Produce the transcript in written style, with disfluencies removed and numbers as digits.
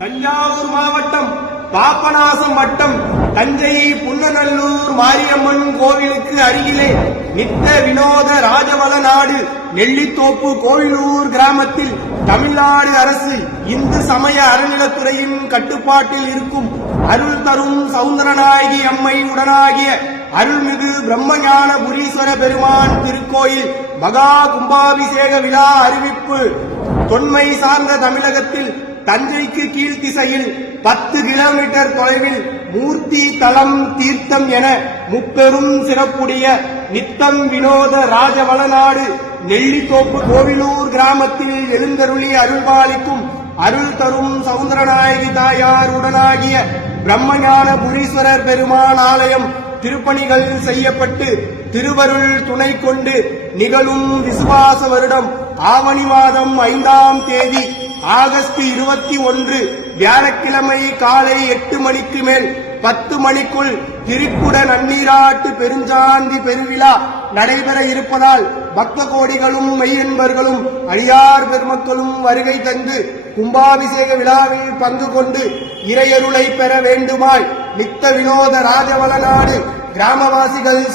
தஞ்சாவூர் மாவட்டம் பாபநாசம் வட்டம் தஞ்சை புன்னநல்லூர் மாரியம்மன் கோவிலுக்கு அருகிலே நித்த வினோத ராஜவள நாடு நெல்லித்தோப்பு கோவிலூர் கிராமத்தில் தமிழ்நாடு அரசு இந்து சமய அறநிலைத்துறையின் கட்டுப்பாட்டில் இருக்கும் அருள் தரும் சவுந்தரநாயகி அம்மை உடனாகிய அருள்மிகு பிரம்மஞான புரீஸ்வர பெருமான் திருக்கோயில் மகா கும்பாபிஷேக விழா அறிவிப்பு. தொன்மை சார்ந்த தமிழகத்தில் தஞ்சைக்கு கீழ்த்திசையில் 10 கிலோமீட்டர் தொலைவில் மூர்த்தி தலம் தீர்த்தம் என முப்பெரும் சிறப்புடைய நித்தம் வினோத ராஜவளநாடு நெல்லித்தோப்பு கோவிலூர் கிராமத்தில் எழுந்தருளி அருள்பாலிக்கும் அருள் தரும் சவுந்தரநாயகி தாயார் உடனாகிய பிரம்மஞான புரீஸ்வரர் பெருமான் ஆலயம் திருப்பணிகள் செய்யப்பட்டு திருவருள் துணை கொண்டு நிகழும் விசுவாச வருடம் ஆவணி மாதம் 5ஆம் தேதி ஆகஸ்ட் 21 வியாழக்கிழமை காலை 8 மணிக்கு மேல் 10 மணிக்குள் திருக்குட நன்னீராட்டு பெருஞ்சாந்தி பெருவிழா நடைபெற இருப்பதால் பக்த கோடிகளும் மெய்யன்பர்களும் அடியார் பெருமக்களும் வருகை தந்து கும்பாபிஷேக விழாவில் பங்கு கொண்டு இறையருளை பெற வேண்டுமாய் நித்த வினோத ராஜவளநாடு கிராமவாசிகள்